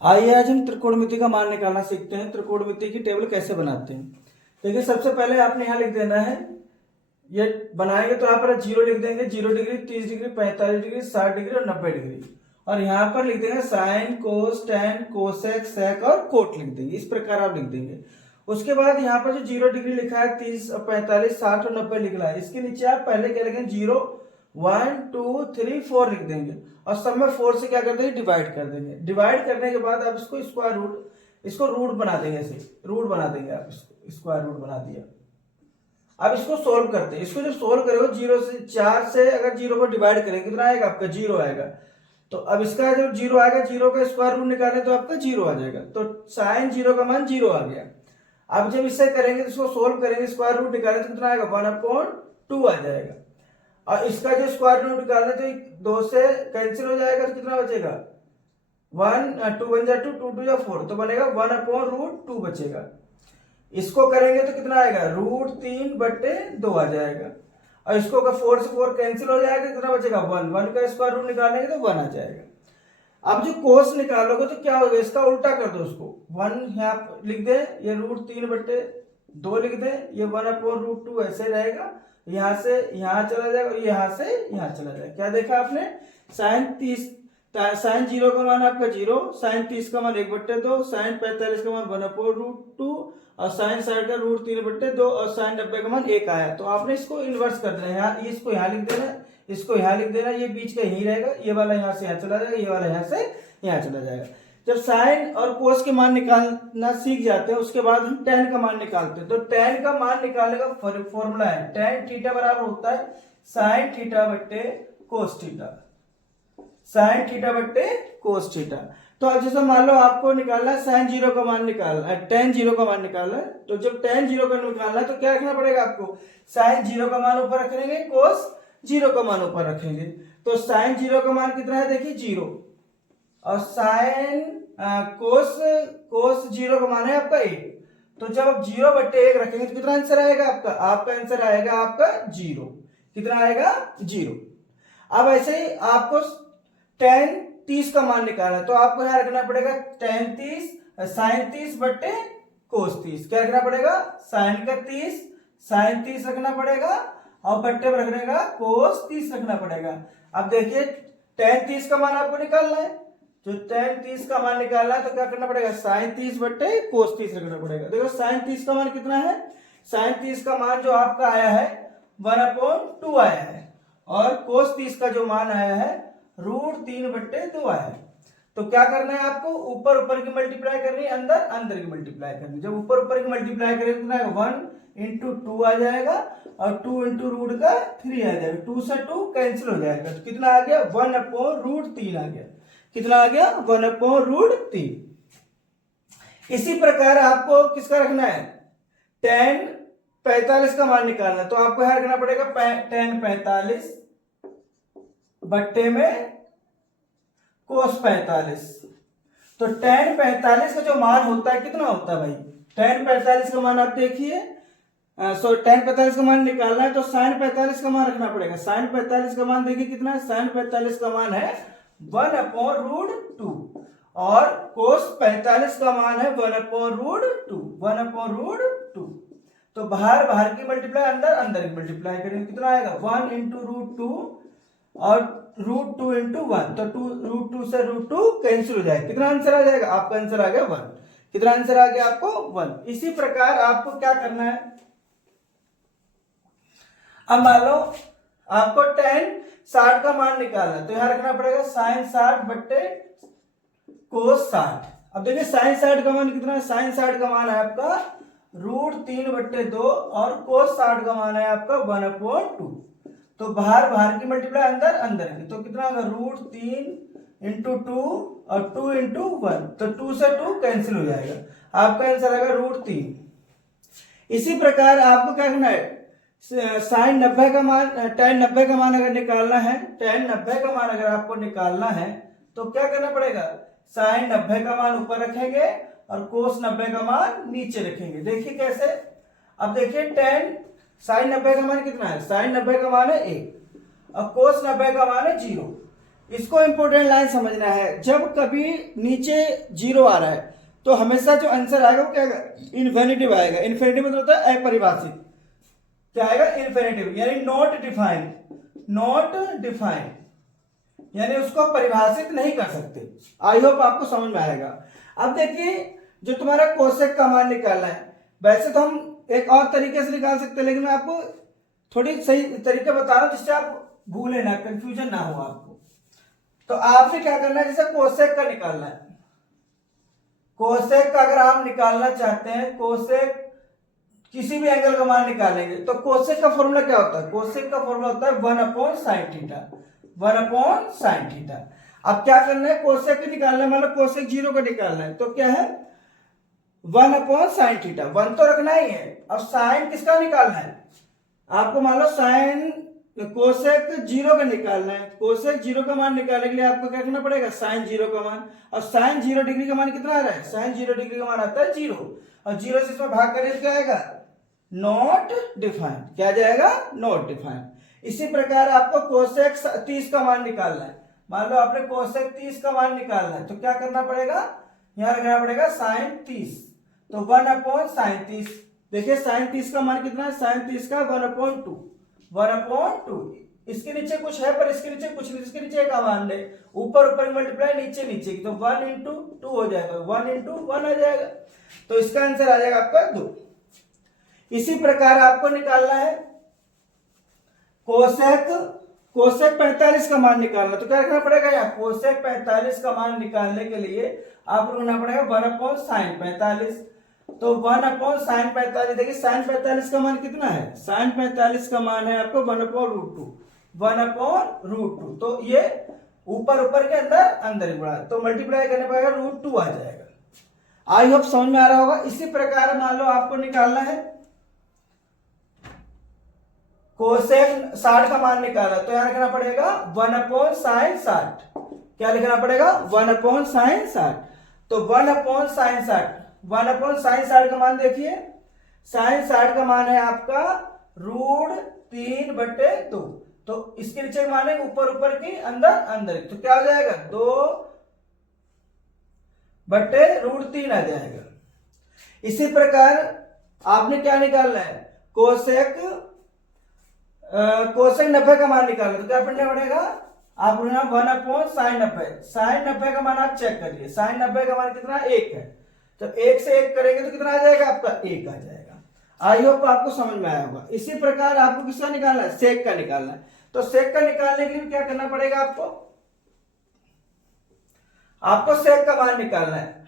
आइए आज हम त्रिकोणमिति का मान निकालना सीखते हैं। त्रिकोणमिति की टेबल कैसे बनाते हैं। देखिए सबसे पहले आपने यहाँ लिख देना है, ये बनाएंगे तो यहाँ पर 0 लिख देंगे, 0 डिग्री, 30 डिग्री, 45 डिग्री, 60 डिग्री और 90 डिग्री। और यहाँ पर लिख देंगे साइन, कोस, टेन, कोसेक, सेक और कोट लिख देंगे। इस प्रकार आप लिख देंगे। उसके बाद यहाँ पर जो 0 डिग्री लिखा है, 30, 45, 60 और 90 लिख रहा है, इसके नीचे आप पहले क्या लिखेंगे, 0, 1, 2, 3, 4 लिख देंगे और सब में 4 से क्या कर देंगे, डिवाइड कर देंगे। डिवाइड करने के बाद आप इसको स्क्वायर रूट, इसको रूट बना देंगे, ऐसे रूट बना देंगे। आप इसको स्क्वायर रूट बना दिया। अब इसको सोल्व करते हैं। इसको जब सोल्व करोगे 0 से 4 से अगर 0 को डिवाइड करेंगे कितना आएगा आपका, 0 आएगा। तो अब इसका जब 0 आएगा, 0 का स्क्वायर रूट निकालें तो आपका 0 आ जाएगा। तो साइन 0 का मान 0 आ गया। अब जब इससे करेंगे तो इसको सोल्व करेंगे, स्क्वायर रूट निकालें तो कितना आएगा, 1/2 आ जाएगा। और इसका जो स्क्वायर रूट निकालना तो 2 से कैंसिल हो जाएगा तो कितना बचेगा, 1, 2 1 जा 2, 2 2 जा 4, तो बनेगा 1/√2 बचेगा। इसको करेंगे तो कितना आएगा, √3/2 आ जाएगा। और इसको का 4 से 4 कैंसिल हो जाएगा, कितना बचेगा, 1, 1 का स्क्वायर रूट निकालेंगे तो 1 आ जाएगा। अब जो कोस निकालोगे तो क्या होगा, इसका उल्टा कर दो, उसको 1 यहाँ लिख दे, ये √3/2 लिख दे, ये 1/√2 ऐसे रहेगा, यहां से यहां चला जाएगा और यहां से यहां चला जाएगा। क्या देखा आपने, साइन 0 का मान आपका 0, साइन 30 का मान 1/2, साइन 45 का मान 1/√2 और साइन 60 का √3/2 और साइन 90 का मान 1 आया। तो आपने इसको इन्वर्स कर देना है, इसको यहाँ लिख देना, इसको यहाँ लिख देना, ये बीच का यही रहेगा, ये वाला यहाँ से यहाँ चला जाएगा, ये वाला यहाँ से यहाँ चला जाएगा। जब साइन और कोस के मान निकालना सीख जाते हैं उसके बाद हम टेन का मान निकालते हैं। तो टेन का मान निकालने का फॉर्मूला है, टेन थीटा बराबर होता है साइन थीटा बट्टे कोस थीटा, साइन थीटा बट्टे कोस थीटा। तो अब जैसे मान लो आपको निकालना है साइन 0 का मान निकालना है, टेन 0 का मान निकालना है। तो जब टेन 0 का निकालना है तो क्या रखना पड़ेगा आपको, साइन 0 का मान ऊपर रखेंगे, कोस 0 का मान ऊपर रखेंगे। तो साइन 0 का मान कितना है, देखिए 0, और साइन कोस 0 का मान है आपका 1। तो जब आप 0/1 रखेंगे तो कितना आंसर आएगा आपका, आंसर आएगा आपका 0। कितना आएगा, 0। अब ऐसे ही आपको tan 30 का मान निकालना है तो आपको यहां रखना पड़ेगा tan 30 साइन 30/कोस 30। क्या रखना पड़ेगा, साइन का 30 साइन 30 रखना पड़ेगा और बट्टे में रखने का कोस 30 रखना पड़ेगा। अब देखिए tan 30 का मान आपको निकालना है, जो tan 30 का मान निकालना है तो क्या करना पड़ेगा, साइन 30/कोस 30 रखना पड़ेगा। देखो साइन 30 का मान कितना है, साइन 30 का मान जो आपका आया है 1/2 आया है, और कोस 30 का जो मान आया है √3/2 आया है। तो क्या करना है आपको, ऊपर ऊपर की मल्टीप्लाई करनी है, अंदर अंदर की मल्टीप्लाई करनी। जब ऊपर ऊपर की मल्टीप्लाई करेंगे कितना है, 1 × 2 आ जाएगा और 2 × √3 आ जाएगा, 2 से 2 कैंसिल हो जाएगा। तो कितना आ गया, 1/√3 आ गया। कितना आ गया, 1/√3। इसी प्रकार आपको किसका रखना है, tan 45 का मान निकालना है। तो आपको यहां रखना पड़ेगा tan 45 बट्टे में कोस 45। तो tan 45 का जो मान होता है कितना होता है भाई, tan 45 का मान आप देखिए, tan 45 का मान निकालना है तो साइन 45 का मान रखना पड़ेगा। साइन 45 का मान देखिए कितना है, साइन 45 का मान है 1/√2 और कोस 45 का मान है 1/√2, 1/√2। तो बाहर बाहर की मल्टीप्लाई, अंदर अंदर की मल्टीप्लाई करेंगे, कितना आएगा, 1 × √2 और √2 × 1, तो √2 से √2 कैंसिल हो जाएगा। कितना आंसर आ जाएगा, आपका आंसर आ गया 1। कितना आंसर आ गया आपको, 1। इसी प्रकार आपको क्या करना है, अब मान लो आपको tan 60 का मान निकालना है तो यहां रखना पड़ेगा साइन 60/कोस 60। अब देखिए साइन 60 का मान कितना है, साइन 60 का मान है आपका √3/2 और कोस 60 का मान है आपका 1/2। तो बाहर बाहर की मल्टीप्लाई, अंदर अंदर की, तो कितना होगा, √3 × 2 और 2 × 1, तो 2 से 2 कैंसिल हो जाएगा, आपका आंसर आएगा √3। इसी प्रकार आपको क्या करना है, साइन 90 का मान, tan 90 का मान अगर निकालना है, tan 90 का मान अगर आपको निकालना है तो क्या करना पड़ेगा, साइन 90 का मान ऊपर रखेंगे और कोस 90 का मान नीचे रखेंगे। देखिए कैसे, अब देखिए साइन 90 का मान कितना है, साइन 90 का मान है 1 और कोस 90 का मान है 0। इसको इंपॉर्टेंट लाइन समझना है, जब कभी नीचे जीरो आ रहा है तो हमेशा जो आंसर आएगा वो क्या आएगा, इन्फिनिटिव आएगा। इन्फिनिटिव मतलब होता है अपरिभाषित, क्या आएगा, इन्फिनिटिव, यानी नॉट डिफाइंड, नॉट डिफाइंड, यानी उसको परिभाषित नहीं कर सकते। आई होप आपको समझ में आएगा। अब देखिए जो तुम्हारा कोसेक का मान निकालना है, वैसे तो हम एक और तरीके से निकाल सकते हैं, लेकिन मैं आपको थोड़ी सही तरीका बता रहा हूं जिससे आप भूले ना, कंफ्यूजन ना हो आपको। तो आपने क्या करना है, जैसे कोसेक का निकालना है, कोसेक का अगर आप निकालना चाहते हैं, कोसेक किसी भी एंगल का मान निकालेंगे तो कोसेक का फॉर्मूला क्या होता है, कोसेक का फॉर्मूला होता है 1/sin थीटा, 1/sin थीटा। अब क्या करना है, कोसेक निकालना है, मतलब कोसेक जीरो का निकालना है, तो क्या है 1/sin थीटा, 1 तो रखना ही है। अब साइन किसका निकालना है, आपको मान लो साइन कोसेक जीरो का निकालना है, कोसेक जीरो का मान निकालने के लिए आपको क्या करना पड़ेगा, साइन जीरो का मान। और साइन 0 डिग्री का मान कितना आ रहा है, साइन 0 डिग्री का मान आता है 0, और 0 से इसमें भाग करें तो क्या आएगा, नॉट डिफाइंड, क्या जाएगा, नॉट डिफाइंड। इसी प्रकार आपको कोसेक 30 का मान निकालना है, मान लो आपने कोसेक 30 का मान निकालना है, तो क्या करना पड़ेगा, यहां रखना पड़ेगा साइन 30, तो 1/sin 30। देखिए साइन 30 का मान कितना है, साइन 30 का 1/2, 1/2। इसके नीचे कुछ है पर इसके नीचे कुछ नहीं, इसके नीचे का मान ले, ऊपर ऊपर मल्टीप्लाई, नीचे नीचे, तो 1 × 2 हो जाएगा, 1 × 1 आ जाएगा, तो इसका आंसर आ जाएगा आपका 2। इसी प्रकार आपको निकालना है कोसेक, कोसेक 45 का मान निकालना, तो क्या रखना पड़ेगा यहाँ, कोसेक 45 का मान निकालने के लिए आपको रखना पड़ेगा 1/sin 45, तो 1/sin 45। देखिए sin 45 का मान कितना है, sin 45 का मान है आपको 1/√2, 1/√2, तो ये ऊपर ऊपर के अंदर अंदर ही बढ़ा, तो मल्टीप्लाई करने पर √2 आ जाएगा। आई होप समझ में आ रहा होगा। इसी प्रकार मान लो आपको निकालना है कोसेक 60 का मान निकाला, तो यहां लिखना पड़ेगा 1/sin 60, क्या लिखना पड़ेगा, 1/sin 60, तो 1/sin 60, 1/sin 60 का मान देखिए, sin 60 का मान है आपका √3/2, तो इसके नीचे का मान है ऊपर ऊपर की अंदर अंदर, तो क्या हो जाएगा 2/√3 आ जाएगा। इसी प्रकार आपने क्या निकालना है, कोसेक 90 का मान निकालना, तो क्या पढ़ना पड़ेगा, आप 1/sin 90, sin 90 का मान आप चेक करिए, sin 90 का मान कितना, 1 है, जब 1 से 1 करेंगे तो कितना आ जाएगा आपका, 1 आ जाएगा। आई होप आपको समझ में आया होगा। इसी प्रकार आपको किसका निकालना है, सेक का निकालना है, तो सेक का निकालने के लिए क्या करना पड़ेगा आपको सेक का मान निकालना है।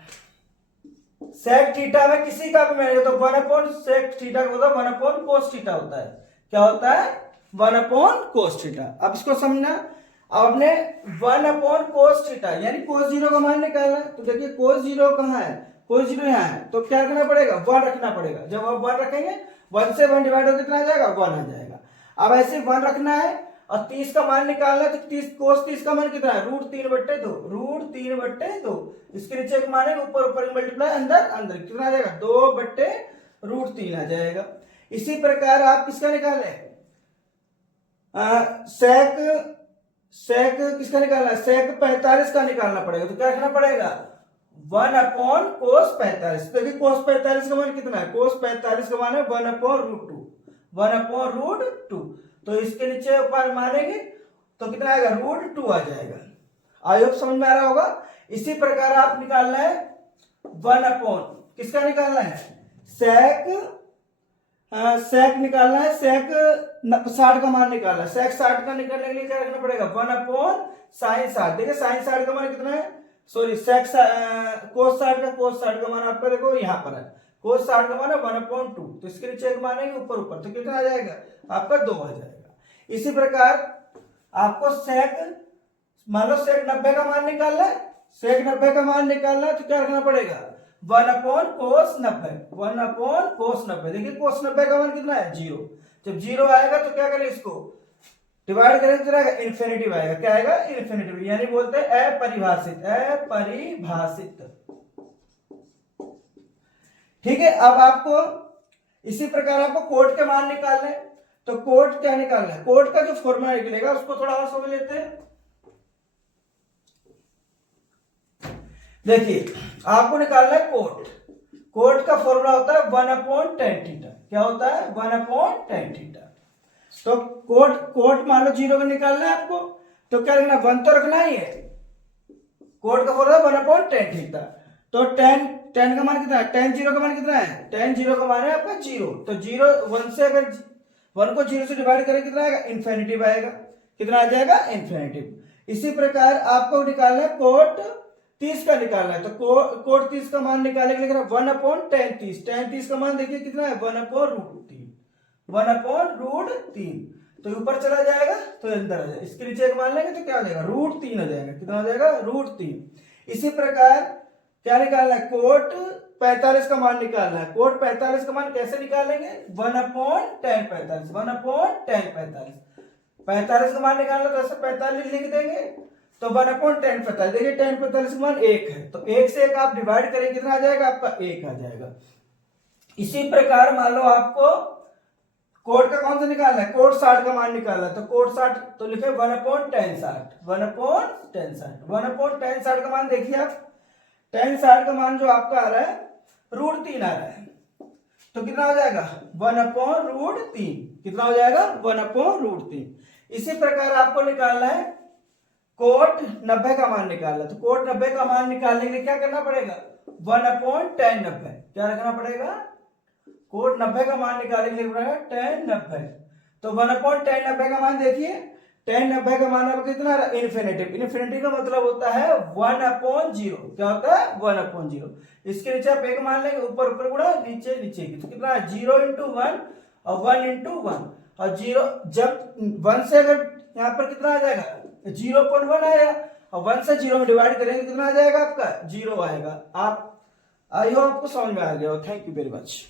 सेक थीटा में किसी का भी मान, तो 1/sec थीटा का मतलब 1/cos थीटा होता है, क्या होता है, 1/cos थीटा। अब इसको समझना, अब आपने 1/cos थीटा यानी cos 0 का मान निकालना है, तो देखिए cos 0 कहाँ है, cos 0 यहाँ है, तो क्या रखना पड़ेगा, 1 रखना पड़ेगा। जब आप 1 रखेंगे 1 से 1 डिवाइड हो कितना आ जाएगा, 1 आ जाएगा। अब ऐसे 1 रखना है और 30 का मान निकालना है, तो 30 cos 30 का मान कितना है, √3/2, √3/2, इसके नीचे का मान है ऊपर ऊपर मल्टीप्लाई अंदर अंदर, कितना आ जाएगा 2/√3 आ जाएगा। इसी प्रकार आप किसका निकालें, सेक किसका निकालना है, सेक 45 का निकालना पड़ेगा, तो क्या रखना पड़ेगा 1/cos 45। देखिए cos 45 का मान कितना है, cos 45 का मान है 1/√2, 1/√2, तो इसके नीचे ऊपर मानेंगे तो कितना आएगा, √2 आ जाएगा। आई होप समझ में आ रहा होगा। इसी प्रकार आप निकालना है 1/ किसका निकालना है, सेक निकालना है, सेक 60 का मान निकालना है, सेक 60 का निकालने के लिए क्या रखना पड़ेगा, 1/sin 60। देखिए sin 60 का मान कितना है, सॉरी सेक cos 60 का मान आपका देखो यहाँ पर है, cos 60 का मान है 1/2, तो इसके नीचे एक मान है ऊपर ऊपर, तो कितना आ जाएगा आपका 2 आ जाएगा। इसी प्रकार आपको सेक, मान लो सेक 90 का मान निकालना है, सेक 90 का मान निकालना है, तो क्या रखना पड़ेगा 1/cos 90, 1/cos 90। देखिए cos 90 का मान कितना है, 0, जब 0 आएगा तो क्या करें, इसको डिवाइड करें तो आएगा इन्फिनिटिव आएगा, क्या आएगा, इन्फिनिटिव, यानी बोलते हैं अपरिभाषित, अपरिभाषित। ठीक है। अब आपको इसी प्रकार आपको कोट के मान निकालने, तो कोट क्या निकालना है, कोट का जो फॉर्मूला निकलेगा उसको थोड़ा और समझ लेते हैं। देखिए आपको निकालना है कोट। कोट का फॉर्मूला होता है 1/tan थीटा। क्या होता है? 1/tan theta. तो कोट मान लो 0 का निकालना है आपको, तो क्या लिखना? 1 तो रखना ही है। कोट का फॉर्मूला 1/tan थीटा। तो tan का मान कितना है? tan 0 का मान कितना है? tan 0 का मान है आपका 0। तो 0 1 से अगर 1 को 0 से डिवाइड करें कितना आएगा? इन्फिनिटिव आएगा। कितना आ जाएगा? इन्फिनिटिव। इसी प्रकार आपको निकालना है कोट 30 का निकालना है। तो कोट 30 का मान निकालने के लिए 1/tan 30। tan 30 का मान देखिए कितना है? 1/√3। 1/√3। तो ऊपर चला जाएगा तो अंदर आ जाएगा। इसके नीचे एक मान लेंगे तो क्या हो जाएगा? √3 आ जाएगा। कितना हो जाएगा? √3। इसी प्रकार क्या निकालना है? कोट 45 का मान निकालना है। कोट 45 का मान कैसे निकालेंगे? 1/tan 45। 1/tan 45। 45 का मान निकालना तो ऐसे 45 लिख देंगे। तो 1/tan 45। देखिए tan 45 का मान 1 है, तो 1 से 1 आप डिवाइड करें कितना आ जाएगा? आपका 1 आ जाएगा। इसी प्रकार मान लो आपको कोट का कौन सा निकालना है? कोट 60 का मान निकालना है। तो कोट 60 तो लिखे 1/tan 60। 1/tan 60। 1/tan 60 का मान देखिए आप, tan 60 का मान जो आपका आ रहा है √3 आ रहा है। तो कितना हो जाएगा? 1/√3। कितना हो जाएगा? 1/√3। इसी प्रकार आपको निकालना है कोट 90 का मान निकालना। तो कोट 90 का मान निकालने के लिए क्या करना पड़ेगा? 1/tan 90। क्या रखना पड़ेगा? कोट 90 का मान निकालने के लिए पड़ेगा tan 90। तो 1/tan 90 का मान देखिए, tan 90 का मान आपको कितना? इन्फिनिटिव। इन्फिनिटिव का मतलब होता है 1/0। क्या होता है? 1/0। इसके नीचे आप एक मान लेंगे, ऊपर ऊपर गुणा, नीचे नीचे की। तो कितना? 0 × 1 और 1 × 1। और 0 जब 1 से अगर यहाँ पर कितना आ जाएगा? 0.1 आएगा। और 1 से 0 में डिवाइड करेंगे कितना आ जाएगा? आपका 0 आएगा। आप आई होप आपको समझ में आ गया हो। Thank you very much.